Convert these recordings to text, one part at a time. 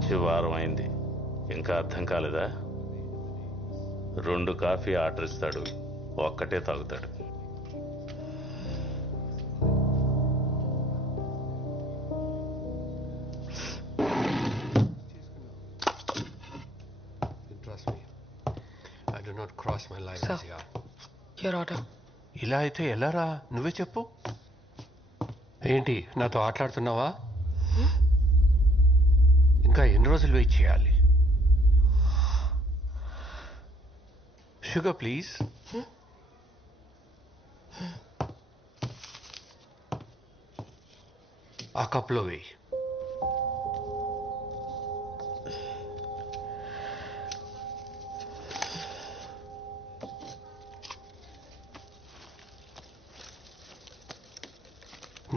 వచ్చి వారం అయింది, ఇంకా అర్థం కాలేదా? 2 కాఫీ ఆర్డర్ ఇస్తాడు, ఒక్కటే తాగుతాడు. ఇలా అయితే ఎలారా? నువ్వే చెప్పు. ఏంటి నాతో ఆటలాడుతున్నావా? ఇంకా ఎన్ని రోజులు వెయిట్ చేయాలి? Sugar please. ఆ కప్లో వేయి.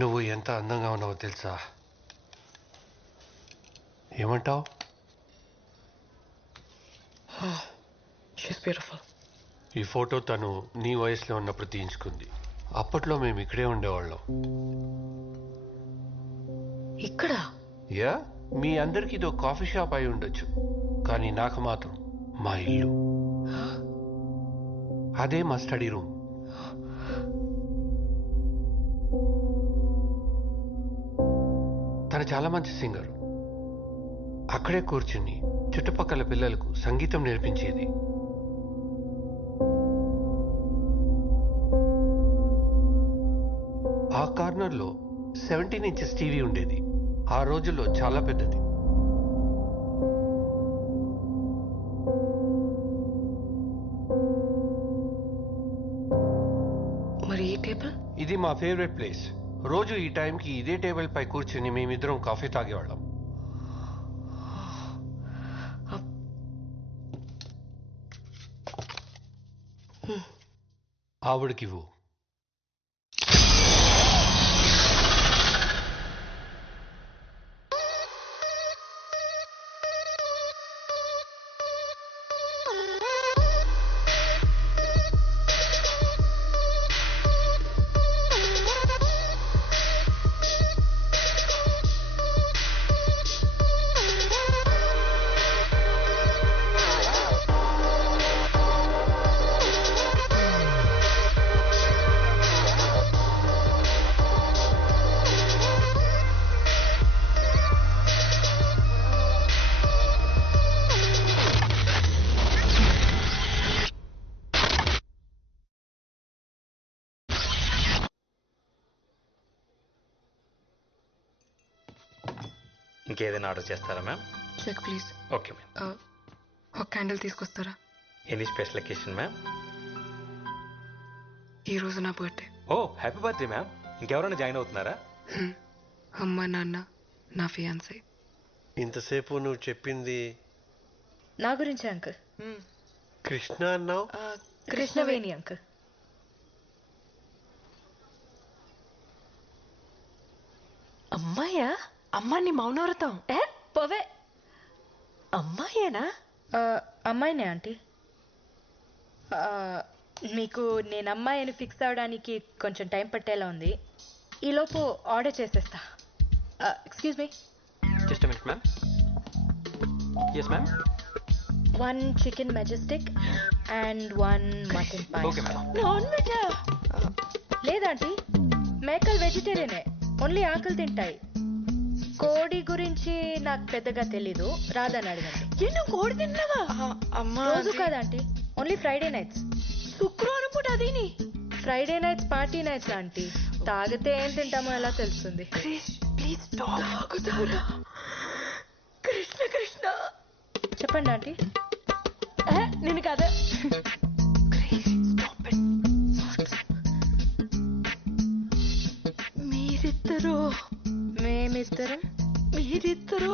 నువ్వు ఎంత అందంగా ఉన్నావో తెలుసా? ఏమంటావు? ఈ ఫోటో తను నీ వయసులో ఉన్నప్పుడు తీయించుకుంది. అప్పట్లో మేము ఇక్కడే ఉండేవాళ్ళం. ఇక్కడ? యా, మీ అందరికి ఇదో కాఫీ షాప్ అయి ఉండొచ్చు, కానీ నాకు మాత్రం మా ఇల్లు. అదే మా స్టడీ రూమ్. తను చాలా మంచి సింగర్. అక్కడే కూర్చుని చుట్టుపక్కల పిల్లలకు సంగీతం నేర్పించేది. ఆ కార్నర్లో 17 ఇంచెస్ టీవీ ఉండేది. ఆ రోజుల్లో చాలా పెద్దది. మరి ఈ టేబుల్? ఇది మా ఫేవరెట్ ప్లేస్. రోజు ఈ టైంకి ఇదే టేబుల్ పై కూర్చుని మేమిద్దరం కాఫీ తాగేవాళ్ళం. ఆవిడకివ్వు. ఇంకేదైనా ఆర్డర్ చేస్తారా ma'am? Check please. Okay ma'am. ఒక క్యాండిల్ తీసుకొస్తారా? Any special occasion ma'am? ఈరోజు నా birthday. Oh happy birthday ma'am. ఇంకెవరైనా జాయిన్ అవుతున్నారా? అమ్మ, నాన్న, నా ఫియాన్సీ. ఇంతసేపు నువ్వు చెప్పింది నా గురించి అంకుల్. కృష్ణ అన్నావు. కృష్ణవేణి అంకుల్. అమ్మాయా? అమ్మాయిని మౌనవ్రతం. పోవే. అమ్మాయేనా? అమ్మాయినే ఆంటీ. మీకు నేను అమ్మాయి అని ఫిక్స్ అవడానికి కొంచెం టైం పట్టేలా ఉంది. ఈలోపు ఆర్డర్ చేసేస్తా. Excuse me. Just minute ma'am. Yes ma'am. 1 chicken majestic and 1 mutton pie. Okay ma'am. Non veg? లేదాంటీ, మేకలు వెజిటేరియనే, ఓన్లీ ఆకులు తింటాయి. కోడి గురించి నాకు పెద్దగా తెలీదు, రాదని అడగండి. నువ్వు కోడి తిన్నావా? రోజు కాదంటీ, ఓన్లీ ఫ్రైడే నైట్స్. శుక్రవారం పూట అదేని? Friday nights party nights aunty. తాగితే ఏం తింటామో ఎలా తెలుస్తుంది? ప్లీజ్ తాగుతారా? కృష్ణ కృష్ణ. చెప్పండి ఆంటీ. నేను కదా. మీరిద్దరు మేమిద్దరం మీరిద్దరు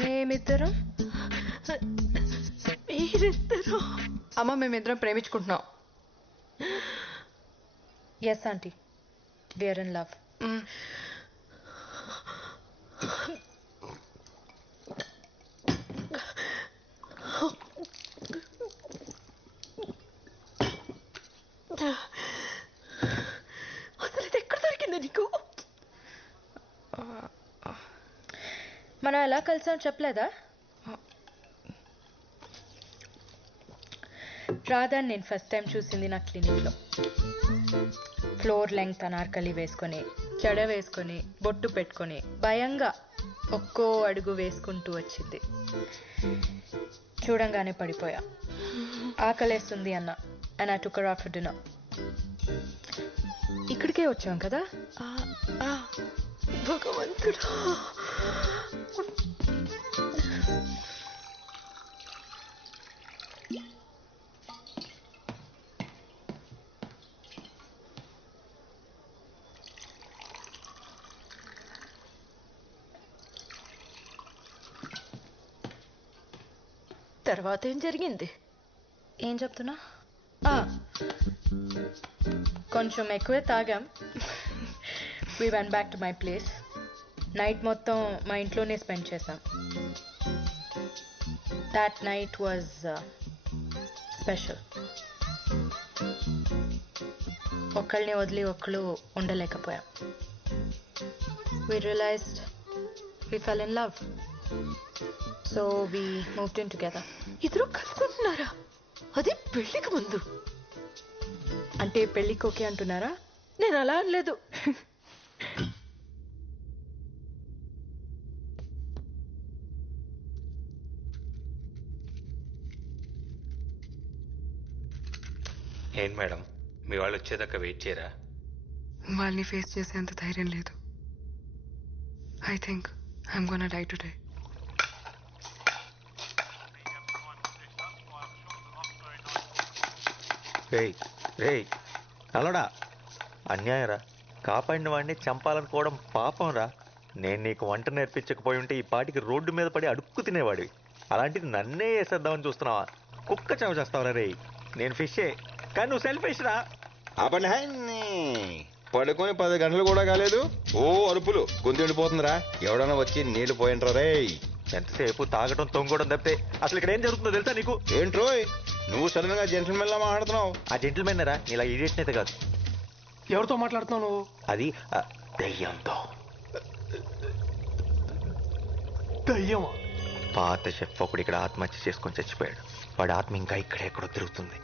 మేమిద్దరం మీరిద్దరు అమ్మ, మేమిద్దరం ప్రేమించుకుంటున్నాం. Yes aunty, we are in love. అసలు ఇది ఎక్కడ దొరికిందా నీకు? మనం ఎలా కలిసాం చెప్పలేదా? రాధాని నేను ఫస్ట్ టైం చూసింది నా క్లినిక్లో. ఫ్లోర్ లెంగ్త్ అనార్కలి వేసుకొని, జడ వేసుకొని, బొట్టు పెట్టుకొని, భయంగా ఒక్కో అడుగు వేసుకుంటూ వచ్చింది. చూడంగానే పడిపోయా. ఆకలేస్తుంది అన్న and I took her out for dinner. ఇక్కడికే వచ్చాం కదా. భగవంతుడా, తర్వాత ఏం జరిగింది? ఏం చెప్తున్నా? కొంచెం ఎక్కువే తాగాం. We went back to my place. Night మొత్తం మా ఇంట్లోనే స్పెండ్ చేసాం. That night was special. ఒకళ్ళని వదిలి ఒకళ్ళు ఉండలేకపోయాం. We realized we fell in love. So we moved in together. ఇద్దరు కలుసుకుంటున్నారా? అది పెళ్లికి ముందు. అంటే పెళ్ళికి ఓకే అంటున్నారా? నేను అలా అనలేదు. ఏంటి మేడం, మీ వాళ్ళు వచ్చేదాకా వెయిట్ చేయరా? వాళ్ళని ఫేస్ చేసేంత ధైర్యం లేదు. I think I'm gonna die today. రేయ్ రేయ్ అలడా, అన్యాయం రా. కాపాడిన వాడిని చంపాలనుకోవడం పాపం రా. నేను నీకు వంట నేర్పించకపోయి ఉంటే ఈ పాటికి రోడ్డు మీద పడి అడుక్కు తినేవాడివి. అలాంటిది నన్నే వేసేద్దామని చూస్తున్నావా? కుక్క చెవ చేస్తావరా రేయ్. నేను ఫిషే, కానీ నువ్వు సెల్ఫిష్ రా. ఆపండి. పడుకొని 10 గంటలు కూడా కాలేదు, ఓ అరుపులు గొంతు ఎండిపోతుందిరా. ఎవడన్నా వచ్చి నీళ్లు పోయింట్రా రే. ఎంతసేపు తాగడం తొంగడం తప్పితే అసలు ఇక్కడ ఏం జరుగుతుందో తెలుసా నీకు? ఏంట్రోయ్ నువ్వు సడన్ గా జెంటిల్మెన్ లా మాట్లాడుతున్నావు? ఆ జెంటిల్మెన్ రా, నీలా ఇడియట్ అయితే కాదు. ఎవరితో మాట్లాడుతున్నావు నువ్వు? అది దయ్యంతో. దయ్యమా? పాత షెఫ్ ఒకడు ఇక్కడ ఆత్మహత్య చేసుకొని చచ్చిపోయాడు. వాడి ఆత్మ ఇంకా ఇక్కడెక్కడో తిరుగుతుంది.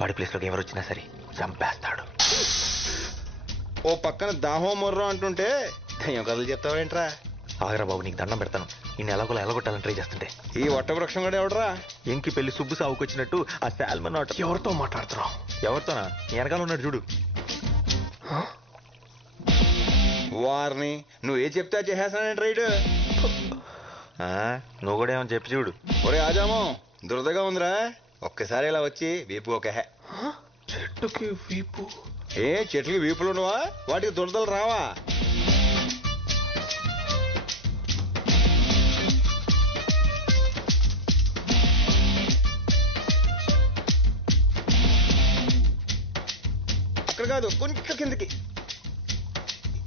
వాడి ప్లేస్లోకి ఎవరు వచ్చినా సరే చంపేస్తాడు. ఓ పక్కన దాహో మొర్రో అంటుంటే దయ్యం కథలు చెప్తావేంట్రా? ఆగరా బాబు, నీకు దండం పెడతాను. ఇన్ని ఎలాగోలా ఎలాగొట్టాలని ట్రై చేస్తుంటే. ఈ వట్ట వృక్షం కూడా ఎవడరా? ఇంకి పెళ్లి సుబ్బు సాగుకొచ్చినట్టు ఆ శాల్మన్ ఆట. ఎవరితో మాట్లాడుతున్నావు? ఎవరితోనా? నీ వెనకాల ఉన్నాడు చూడు. వారిని నువ్వు ఏ చెప్తా చేసేస్తానంటే రైడ్. నువ్వు కూడా ఏమని చెప్పి చూడు. ఒరే ఆజామో, దురదగా ఉందిరా, ఒక్కసారి ఇలా వచ్చి వీపు ఒక హే. చెట్టుకి వీపు? ఏ చెట్లకి వీపులు ఉండవా? వాటికి దురదలు రావా? అక్కడ కాదు, కొంచెం కిందకి,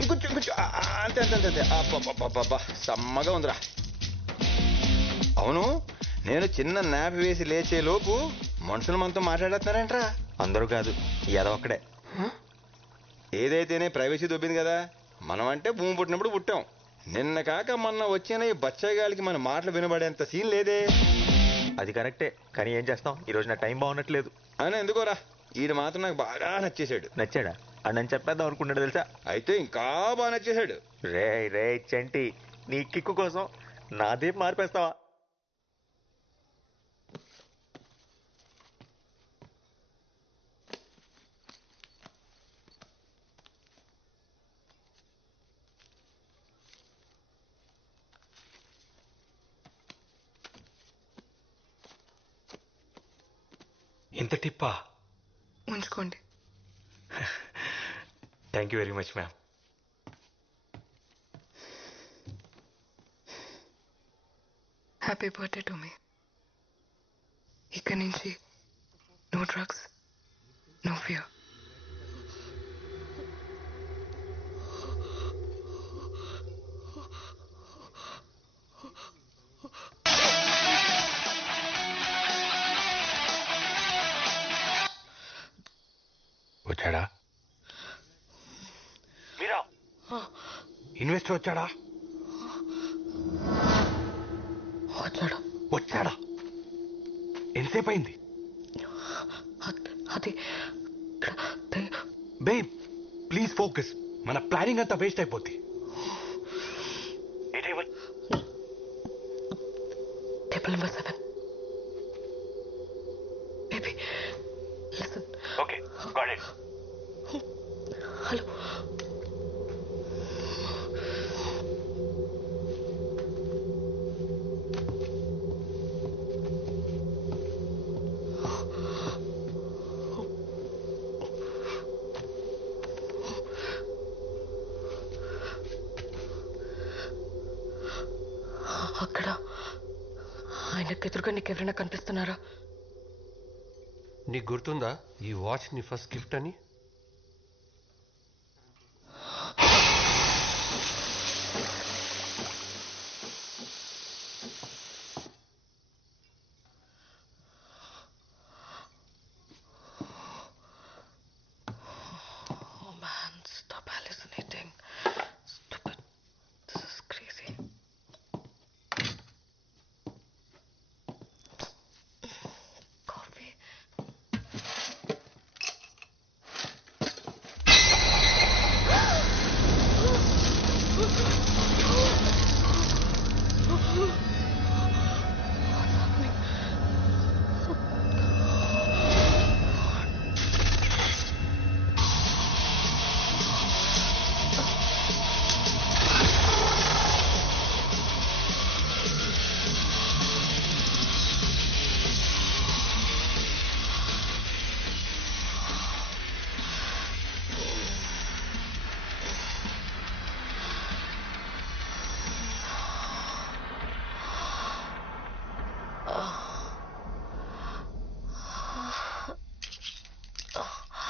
ఇంకొంచెం ఇంకొంచెం, అంతే అంతే అంతే అంతే. అబ్బా సమ్మగా ఉందిరా. అవును, నేను చిన్న నాపి వేసి లేచే లోపు మనుషులు మనతో మాట్లాడేస్తున్నారేంట్రా? అందరూ కాదు, ఏదో ఒక్కడే. ఏదైతేనే ప్రైవసీ దొబ్బింది కదా. మనం అంటే భూమి పుట్టినప్పుడు పుట్టాం. నిన్న కాక మొన్న వచ్చిన ఈ బచ్చగాలికి మన మాటలు వినబడేంత సీన్ లేదే. అది కరెక్టే, కానీ ఏం చేస్తాం, ఈ రోజు నా టైం బాగున్నట్లేదు. అని ఎందుకోరా, ఈడు మాత్రం నాకు బాగా నచ్చేశాడు. నచ్చాడా? అని నేను చెప్పేద్దాం అనుకున్నాడు తెలుసా. అయితే ఇంకా బాగా నచ్చేశాడు. రే రే చంటి, నీ కిక్కు కోసం నాదే మార్పేస్తావా? ఇంత టిప్పా? ఉంచుకోండి. Thank you very much ma'am. Happy birthday to me. ఇక్కడి నుంచి నో డ్రగ్స్, నో ఫియర్. వచ్చాడా? ఇన్వెస్టర్ వచ్చాడా? వచ్చాడు. వచ్చాడా? ఎంతసేపు అయింది? అది బేబ్ ప్లీజ్ ఫోకస్. మన ప్లానింగ్ అంతా వేస్ట్ అయిపోద్ది. Table number 7. Baby listen. Okay got it. Hello. అక్కడ ఆయనకు ఎదురుగా నీకు ఎవరైనా కనిపిస్తున్నారా? నీకు గుర్తుందా ఈ వాచ్ నీ ఫస్ట్ గిఫ్ట్ అని? Oh man, stop hallucinating. Stupid. This is crazy. Coffee.